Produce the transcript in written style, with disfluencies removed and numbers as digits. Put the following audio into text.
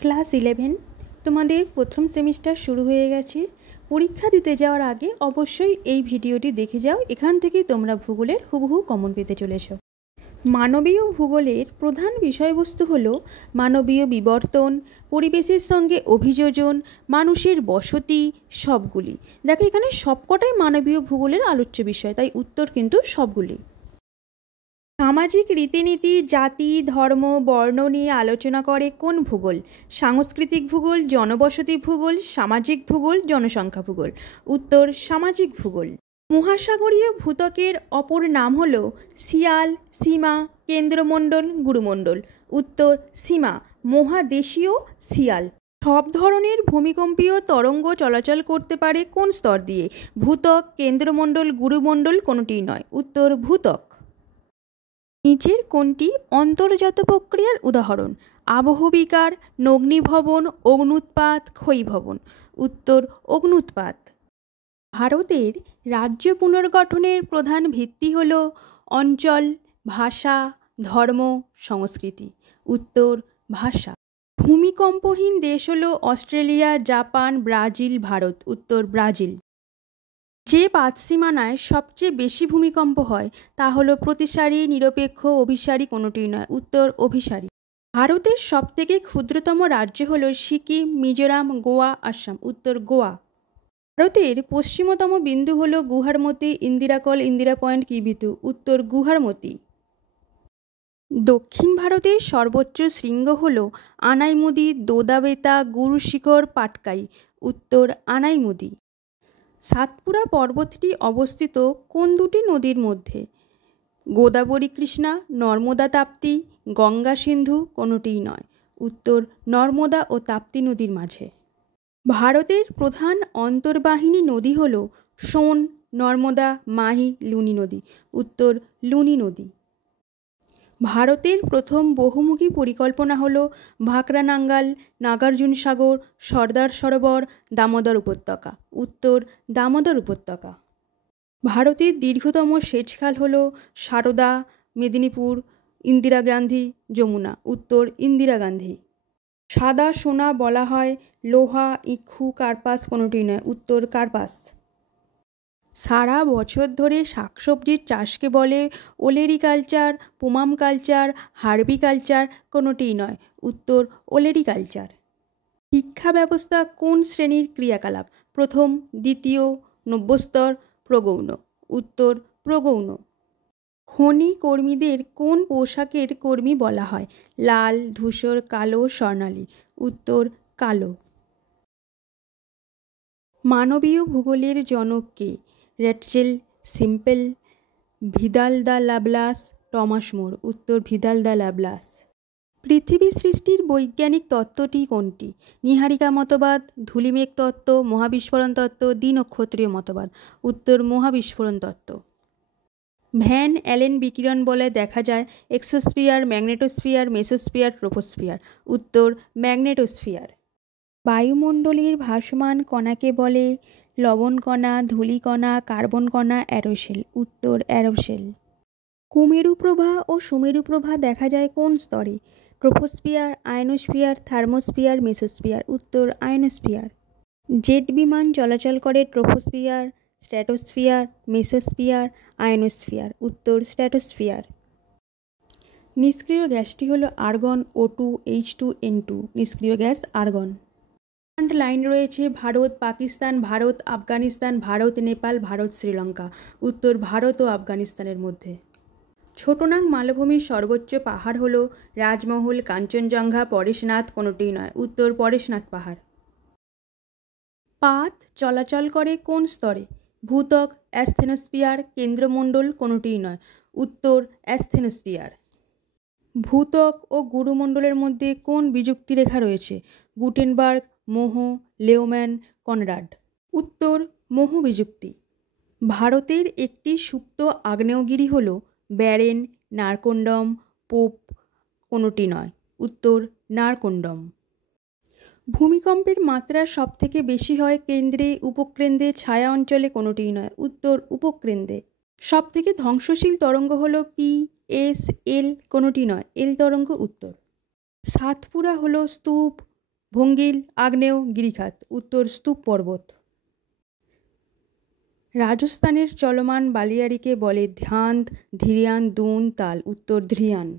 Class 11 তোমাদের প্রথম semester শুরু হয়ে গেছে। পরীক্ষা দিতে যাওয়ার আগে অবশ্যই এই ভিডিওটি দেখে যাও, এখান থেকেই তোমরা ভূগোলের হুবহু কমন পেতে চলেছ। মানবীয় ভূগোলের প্রধান বিষয়বস্তু হলো মানবীয় বিবর্তন, পরিবেশের সঙ্গে অভিযোজন, মানুষের বসতি, সবগুলি। দেখো এখানে সবকটাই মানবীয় ভূগোলের আলোচ্য বিষয়, তাই উত্তর কিন্তু সবগুলি। সামাজিক রীতিনীতি, জাতি, ধর্ম, বর্ণ নিয়ে আলোচনা করে কোন ভূগোল? সাংস্কৃতিক ভূগোল, জনবসতি ভূগোল, সামাজিক ভূগোল, জনসংখ্যা ভূগোল। উত্তর সামাজিক ভূগোল। মহাসাগরীয় ভূত্বকের অপর নাম হল শিয়াল, সীমা, কেন্দ্রমণ্ডল, গুরুমণ্ডল। উত্তর সীমা। মহাদেশীয় শিয়াল। সব ধরনের ভূমিকম্পীয় তরঙ্গ চলাচল করতে পারে কোন স্তর দিয়ে? ভূত্বক, কেন্দ্রমণ্ডল, গুরুমণ্ডল, কোনোটিই নয়। উত্তর ভূত্বক। নিচের কোনটি অন্তর্জাত প্রক্রিয়ার উদাহরণ? আবহবিকার, নগ্নিভবন, অগ্নুৎপাত, ক্ষয়ীভবন। উত্তর অগ্নুৎপাত। ভারতের রাজ্য পুনর্গঠনের প্রধান ভিত্তি হল অঞ্চল, ভাষা, ধর্ম, সংস্কৃতি। উত্তর ভাষা। ভূমিকম্পহীন দেশ হল অস্ট্রেলিয়া, জাপান, ব্রাজিল, ভারত। উত্তর ব্রাজিল। যে পাতসীমানায় সবচেয়ে বেশি ভূমিকম্প হয় তা হলো প্রতিসারী, নিরপেক্ষ, অভিসারী, কোনোটিই নয়। উত্তর অভিসারী। ভারতের সবথেকে ক্ষুদ্রতম রাজ্য হলো সিকিম, মিজোরাম, গোয়া, আসাম। উত্তর গোয়া। ভারতের পশ্চিমতম বিন্দু হলো গুহারমতি, ইন্দিরাকল, ইন্দিরা পয়েন্ট, কিবিতু। উত্তর গুহারমতি। দক্ষিণ ভারতের সর্বোচ্চ শৃঙ্গ হল আনাইমুদি, দোদাবেতা, গুরুশিখর, পাটকাই। উত্তর আনাইমুদি। সাতপুরা পর্বতটি অবস্থিত কোন দুটি নদীর মধ্যে? গোদাবরী কৃষ্ণা, নর্মদা তাপ্তি, গঙ্গা সিন্ধু, কোনোটিই নয়। উত্তর নর্মদা ও তাপ্তি নদীর মাঝে। ভারতের প্রধান অন্তর্বাহিনী নদী হল সোন, নর্মদা, মাহি, লুনি নদী। উত্তর লুনি নদী। ভারতের প্রথম বহুমুখী পরিকল্পনা হল ভাকরানাঙ্গাল, নাগার্জুন সাগর, সর্দার সরোবর, দামোদর উপত্যকা। উত্তর দামোদর উপত্যকা। ভারতের দীর্ঘতম সেচখাল হল সারদা, মেদিনীপুর, ইন্দিরা গান্ধী, যমুনা। উত্তর ইন্দিরা গান্ধী। সাদা সোনা বলা হয় লোহা, ইক্ষু, কার্পাস, কোনোটি নয়। উত্তর কার্পাস। সারা বছর ধরে শাকসবজির চাষকে বলে ওলেরিকালচার, পোমাম কালচার, হার্বিকালচার, কোনোটিই নয়। উত্তর ওলেরিকালচার। শিক্ষা ব্যবস্থা কোন শ্রেণীর ক্রিয়াকলাপ? প্রথম, দ্বিতীয়, নব্যস্তর, প্রগৌণ। উত্তর প্রগৌণ। খনি কর্মীদের কোন পোশাকের কর্মী বলা হয়? লাল, ধূসর, কালো, স্বর্ণালী। উত্তর কালো। মানবীয় ভূগোলের জনক কে? রেটজেল, সিম্পল, ভিদাল দ্য লাব্লাস, টমাস মোর। উত্তর ভিদাল দ্য লাব্লাস। পৃথিবী সৃষ্টির বৈজ্ঞানিক তত্ত্বটি কোনটি? নীহারিকা মতবাদ, ধূলিমেঘ তত্ত্ব, মহাবিস্ফোরণ তত্ত্ব, দ্বিনক্ষত্রীয় মতবাদ। উত্তর মহাবিস্ফোরণ তত্ত্ব। ভ্যান অ্যালেন বিকিরণ বলে দেখা যায় এক্সোস্ফিয়ার, ম্যাগনেটোস্ফিয়ার, মেসোস্ফিয়ার, ট্রোপোস্ফিয়ার। উত্তর ম্যাগনেটোস্ফিয়ার। বায়ুমণ্ডলের ভাসমান কণাকে বলে লবণকণা, ধূলিকণা, কার্বন কণা, অ্যারোসেল। উত্তর অ্যারোসেল। কুমেরুপ্রভা ও সুমেরুপ্রভা দেখা যায় কোন স্তরে? Troposphere, ionosphere, thermosphere, mesosphere. উত্তর আয়নোস্ফিয়ার। জেট বিমান চলাচল করে ট্রোপোস্ফিয়ার, স্ট্র্যাটোস্ফিয়ার, মেসোস্ফিয়ার, আয়নোস্ফিয়ার। উত্তর স্ট্র্যাটোস্ফিয়ার। নিষ্ক্রিয় গ্যাসটি হলো আর্গন, O2, H2N2। নিষ্ক্রিয় গ্যাস আর্গন। লাইন রয়েছে ভারত, পাকিস্তান, ভারত, আফগানিস্তান, ভারত, নেপাল, ভারত, শ্রীলঙ্কা। উত্তর ভারত ও আফগানিস্তানের মধ্যে। ছোটনাগ মালভূমির সর্বোচ্চ পাহাড় হল রাজমহল, কাঞ্চনজঙ্ঘা, পরেশনাথ, কোনোটিই নয়। উত্তর পরেশনাথ পাহাড়। পাত চলাচল করে কোন স্তরে? ভূত্বক, অ্যাসথেনোস্ফিয়ার, কেন্দ্রমণ্ডল, কোনোটিই নয়। উত্তর অ্যাসথেনোস্ফিয়ার। ভূত্বক ও গুরুমণ্ডলের মধ্যে কোন বিযুক্তি রেখা রয়েছে? গুটেনবার্গ, মোহ, লেওম্যান, কনরাড। উত্তর মোহ বিযুক্তি। ভারতের একটি সুপ্ত আগ্নেয়গিরি হল ব্যারেন, নারকোন্ডম, পোপ, কোনোটি নয়। উত্তর নারকোন্ডম। ভূমিকম্পের মাত্রা সবথেকে বেশি হয় কেন্দ্রে, উপকেন্দ্রে, ছায়া অঞ্চলে, কোনোটিই নয়। উত্তর উপকেন্দ্রে। সবথেকে ধ্বংসশীল তরঙ্গ হল PSL, কোনোটি নয়। এল তরঙ্গ। উত্তর। সাতপুরা হলো স্তূপ, ভঙ্গিল আগ্নেয় গিরিখাত, উত্তর স্তূপ পর্বত। রাজস্থানের চলমান বালিয়াড়িকে বলে ধ্যান, ধীরিয়ান, দুন, তাল, উত্তর ধ্রিয়ান।